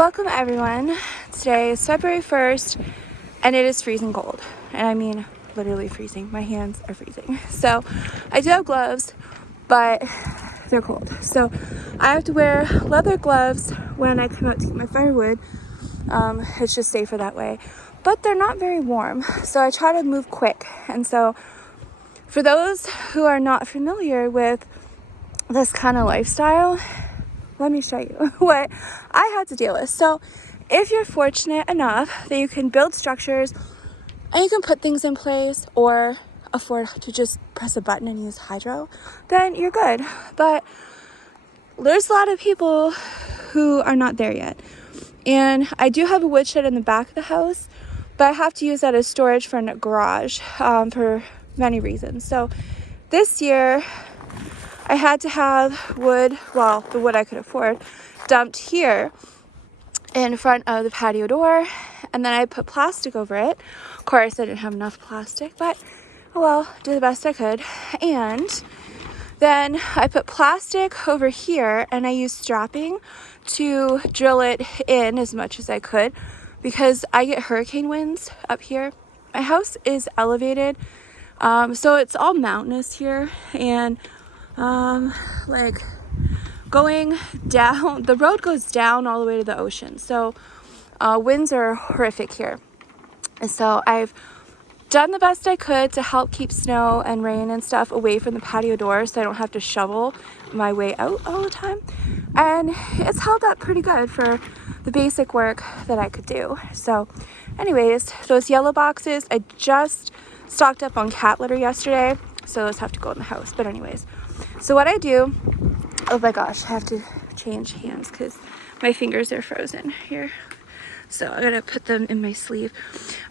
Welcome everyone. Today is February 1st and it is freezing cold. And I mean literally freezing. My hands are freezing. So I do have gloves, but they're cold. So I have to wear leather gloves when I come out to get my firewood. It's just safer that way. But they're not very warm. So I try to move quick. And so for those who are not familiar with this kind of lifestyle, let me show you what I had to deal with. So if you're fortunate enough that you can build structures and you can put things in place or afford to just press a button and use hydro, then you're good. But there's a lot of people who are not there yet. And I do have a woodshed in the back of the house, but I have to use that as storage for a garage for many reasons. So this year, I had to have wood, well, the wood I could afford, dumped here in front of the patio door, and then I put plastic over it. Of course, I didn't have enough plastic, but oh well, do the best I could. And then I put plastic over here, and I used strapping to drill it in as much as I could because I get hurricane winds up here. My house is elevated, so it's all mountainous here, and like going down, the road goes down all the way to the ocean. So winds are horrific here. And so I've done the best I could to help keep snow and rain and stuff away from the patio door so I don't have to shovel my way out all the time. And it's held up pretty good for the basic work that I could do. So anyways, those yellow boxes, I just stocked up on cat litter yesterday, so those have to go in the house. But anyways, so what I do, oh my gosh, I have to change hands because my fingers are frozen here. So I'm gonna put them in my sleeve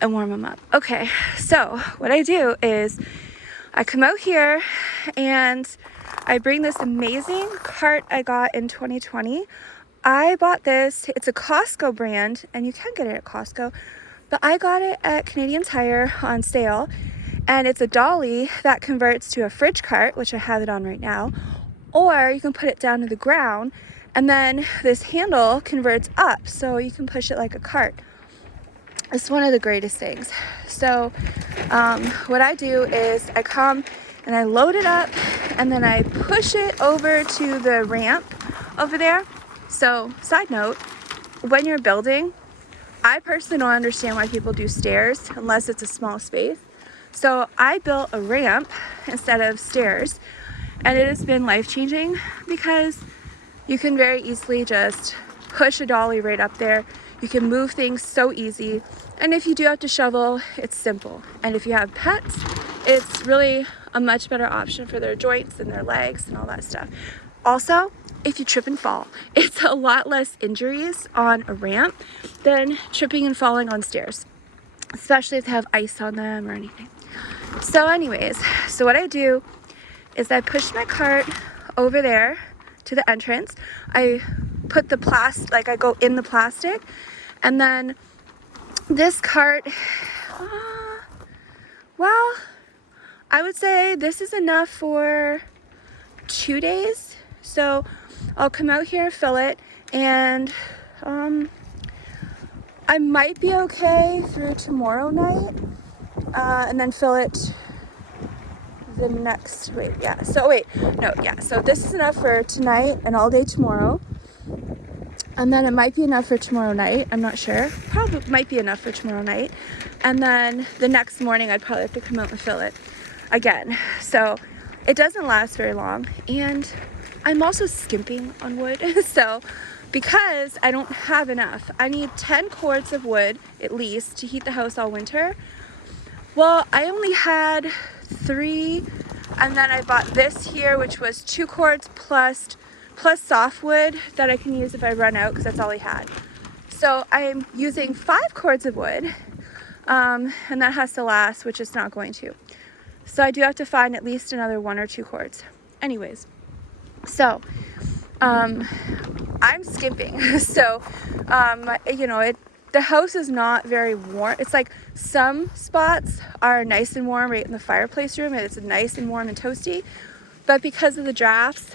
and warm them up. Okay, so what I do is I come out here and I bring this amazing cart I got in 2020. I bought this, it's a Costco brand, and you can get it at Costco, but I got it at Canadian Tire on sale. And it's a dolly that converts to a fridge cart, which I have it on right now, or you can put it down to the ground, and then this handle converts up so you can push it like a cart. It's one of the greatest things. So what I do is I come and I load it up and then I push it over to the ramp over there. So side note, when you're building, I personally don't understand why people do stairs unless it's a small space. So I built a ramp instead of stairs, and it has been life-changing because you can very easily just push a dolly right up there. You can move things so easy, and if you do have to shovel, it's simple. And if you have pets, it's really a much better option for their joints and their legs and all that stuff. Also, if you trip and fall, it's a lot less injuries on a ramp than tripping and falling on stairs, especially if they have ice on them or anything. So anyways, so what I do is I push my cart over there to the entrance. I put the plastic, like I go in the plastic, and then this cart, well, I would say this is enough for 2 days. So I'll come out here, fill it, and I might be okay through tomorrow night. And then fill it the next, so this is enough for tonight and all day tomorrow. And then it might be enough for tomorrow night, I'm not sure. Probably might be enough for tomorrow night. And then the next morning I'd probably have to come out and fill it again. So it doesn't last very long. And I'm also skimping on wood. So because I don't have enough, I need 10 cords of wood at least to heat the house all winter. Well, I only had 3, and then I bought this here, which was 2 cords plus softwood that I can use if I run out, because that's all I had. So I'm using 5 cords of wood, and that has to last, which it's not going to. So I do have to find at least another 1 or 2 cords. Anyways, so I'm skimping. So, the house is not very warm. It's like some spots are nice and warm right in the fireplace room, and it's nice and warm and toasty. But because of the drafts,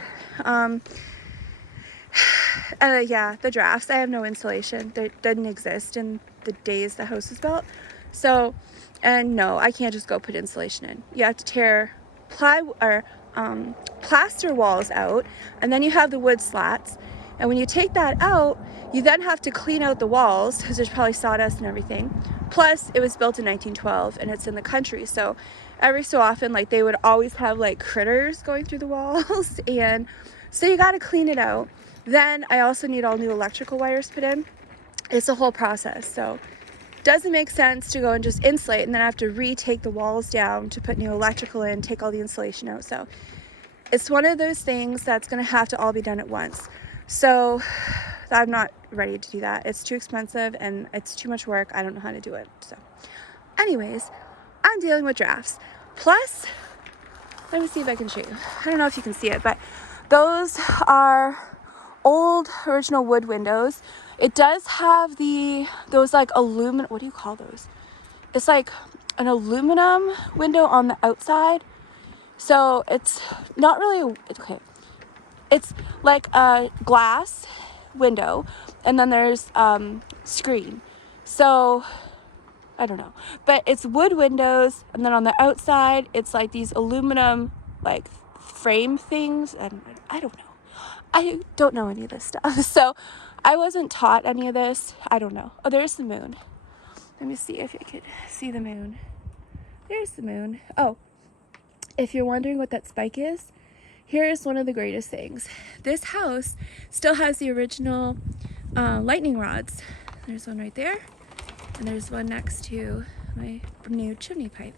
Yeah, the drafts. I have no insulation. That didn't exist in the days the house was built. So, and no, I can't just go put insulation in. You have to tear plaster walls out, and then you have the wood slats. And when you take that out, you then have to clean out the walls because there's probably sawdust and everything. Plus, it was built in 1912 and it's in the country, so every so often, like, they would always have like critters going through the walls, and so you got to clean it out. Then I also need all new electrical wires put in. It's a whole process, so doesn't make sense to go and just insulate and then I have to retake the walls down to put new electrical in, take all the insulation out. So it's one of those things that's going to have to all be done at once. So I'm not ready to do that. It's too expensive and it's too much work. I don't know how to do it. So anyways, I'm dealing with drafts. Plus, let me see if I can show you. I don't know if you can see it, but those are old original wood windows. It does have those like aluminum, what do you call those? It's like an aluminum window on the outside. So it's not really, okay. It's like a glass window and then there's screen. So I don't know, but it's wood windows, and then on the outside it's like these aluminum like frame things, and I don't know any of this stuff. So I wasn't taught any of this. I don't know. Oh, there's the moon. Let me see if you could see the moon. There's the moon. Oh, if you're wondering what that spike is, here's one of the greatest things. This house still has the original lightning rods. There's one right there, and there's one next to my new chimney pipe.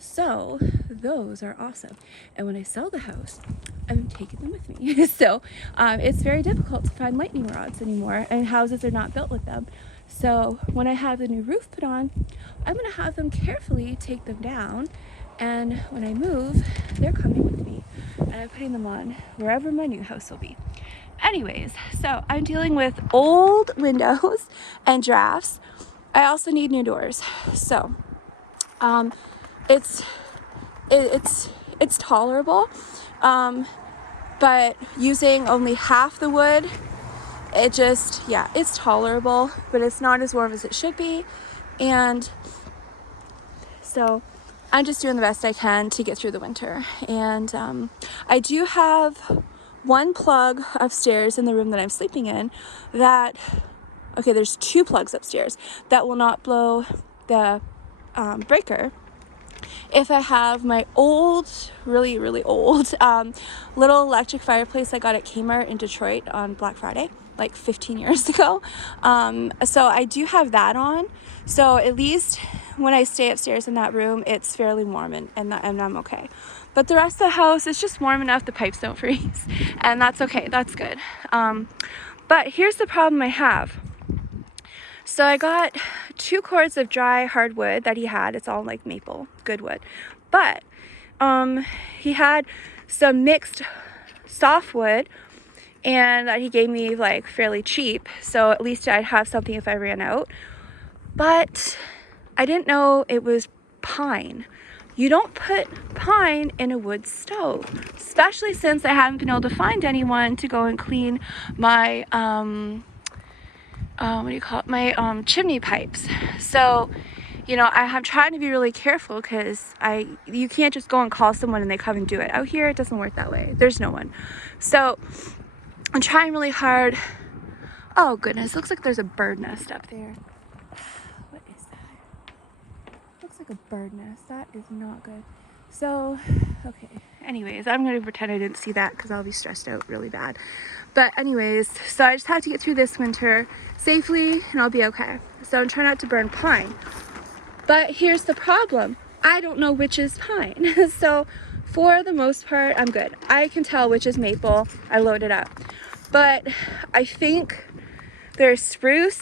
So those are awesome. And when I sell the house, I'm taking them with me. So it's very difficult to find lightning rods anymore, and houses are not built with them. So when I have the new roof put on, I'm gonna have them carefully take them down, and when I move, they're coming with me, and I'm putting them on wherever my new house will be. Anyways, so I'm dealing with old windows and drafts. I also need new doors. So it's tolerable, but using only half the wood, it's tolerable, but it's not as warm as it should be. And so I'm just doing the best I can to get through the winter. And I do have one plug upstairs in the room that I'm sleeping in there's two plugs upstairs that will not blow the breaker if I have my old, really, really old little electric fireplace I got at Kmart in Detroit on Black Friday, like 15 years ago. So I do have that on. So at least when I stay upstairs in that room, it's fairly warm and I'm okay. But the rest of the house is just warm enough the pipes don't freeze. And that's okay, that's good. But here's the problem I have. So I got 2 cords of dry hardwood that he had. It's all like maple, good wood. But he had some mixed softwood, and that he gave me like fairly cheap. So at least I'd have something if I ran out. But I didn't know it was pine. You don't put pine in a wood stove, especially since I haven't been able to find anyone to go and clean my my chimney pipes. So, I'm trying to be really careful because you can't just go and call someone and they come and do it. Out here, it doesn't work that way. There's no one. So I'm trying really hard. Oh goodness, looks like there's a bird nest up there. What is that? Looks like a bird nest. That is not good. So, okay. Anyways, I'm going to pretend I didn't see that because I'll be stressed out really bad. But anyways, so I just have to get through this winter safely and I'll be okay. So I'm trying not to burn pine. But here's the problem. I don't know which is pine. So for the most part, I'm good. I can tell which is maple. I load it up. But I think there's spruce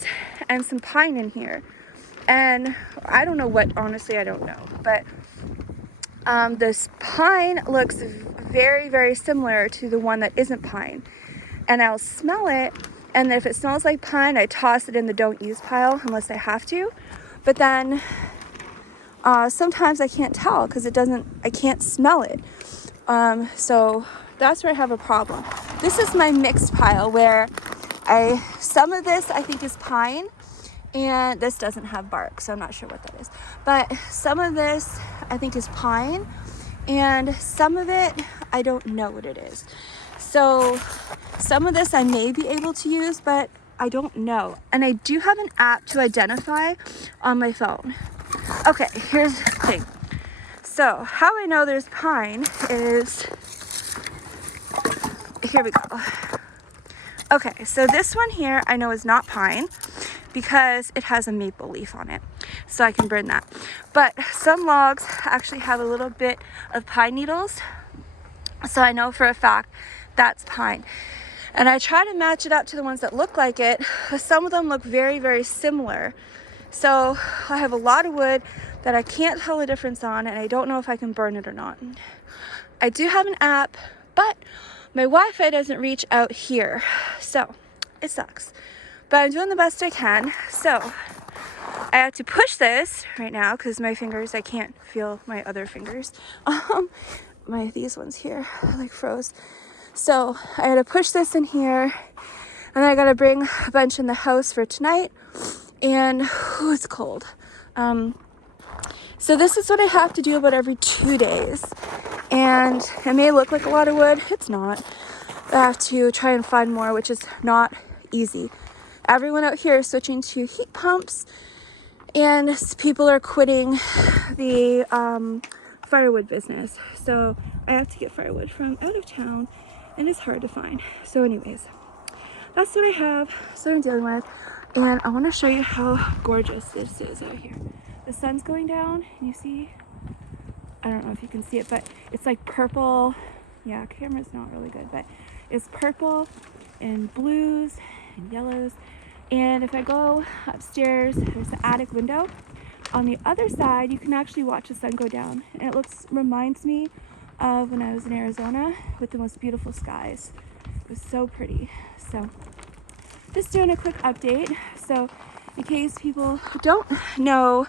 and some pine in here. And I don't know what, honestly, I don't know. But this pine looks very, very similar to the one that isn't pine. And I'll smell it, and if it smells like pine, I toss it in the don't use pile unless I have to. But then sometimes I can't tell because I can't smell it. So that's where I have a problem. this is my mixed pile where some of this I think is pine, and this doesn't have bark, so I'm not sure what that is. But some of this I think is pine, and some of it I don't know what it is. So some of this I may be able to use, but I don't know. And I do have an app to identify on my phone. Okay, here's the thing. So how I know there's pine is, here we go. Okay, so this one here I know is not pine because it has a maple leaf on it, so I can burn that. But some logs actually have a little bit of pine needles, so I know for a fact that's pine. And I try to match it up to the ones that look like it, but some of them look very, very similar. So I have a lot of wood that I can't tell the difference on, and I don't know if I can burn it or not. I do have an app, but my Wi-Fi doesn't reach out here, so it sucks. But I'm doing the best I can. So I have to push this right now because my fingers, I can't feel my other fingers. These ones here are like froze. So I gotta push this in here, and then I gotta bring a bunch in the house for tonight. And it's cold. So this is what I have to do about every 2 days. And it may look like a lot of wood. It's not. I have to try and find more, which is not easy. Everyone out here is switching to heat pumps, and people are quitting the firewood business. So I have to get firewood from out of town, and it's hard to find. So anyways, that's what I have, that's what I'm dealing with. And I want to show you how gorgeous this is out here. The sun's going down, and you see, I don't know if you can see it, but it's like purple. Yeah, camera's not really good, but it's purple and blues and yellows. And if I go upstairs, there's the attic window. On the other side, you can actually watch the sun go down. And it reminds me of when I was in Arizona with the most beautiful skies. It was so pretty. So just doing a quick update. So in case people don't know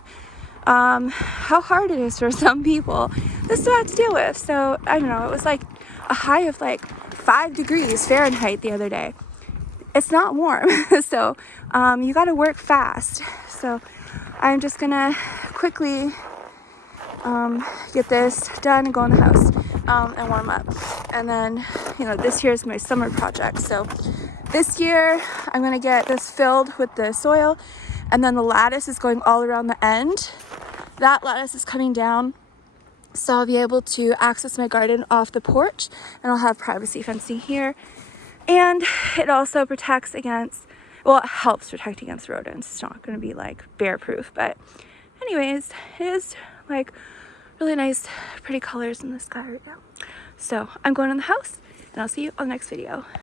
how hard it is for some people, this is what I have to deal with. So I don't know, it was like a high of like 5 degrees Fahrenheit the other day. It's not warm. So you got to work fast. So I'm just gonna quickly get this done and go in the house and warm up. And then, this here is my summer project. So this year I'm gonna get this filled with the soil, and then the lattice is going all around the end. That lattice is coming down, so I'll be able to access my garden off the porch, and I'll have privacy fencing here. And it also protects against, well, it helps protect against rodents. It's not going to be like bear proof, but anyways, it is like really nice, pretty colors in the sky right now. So I'm going in the house, and I'll see you on the next video.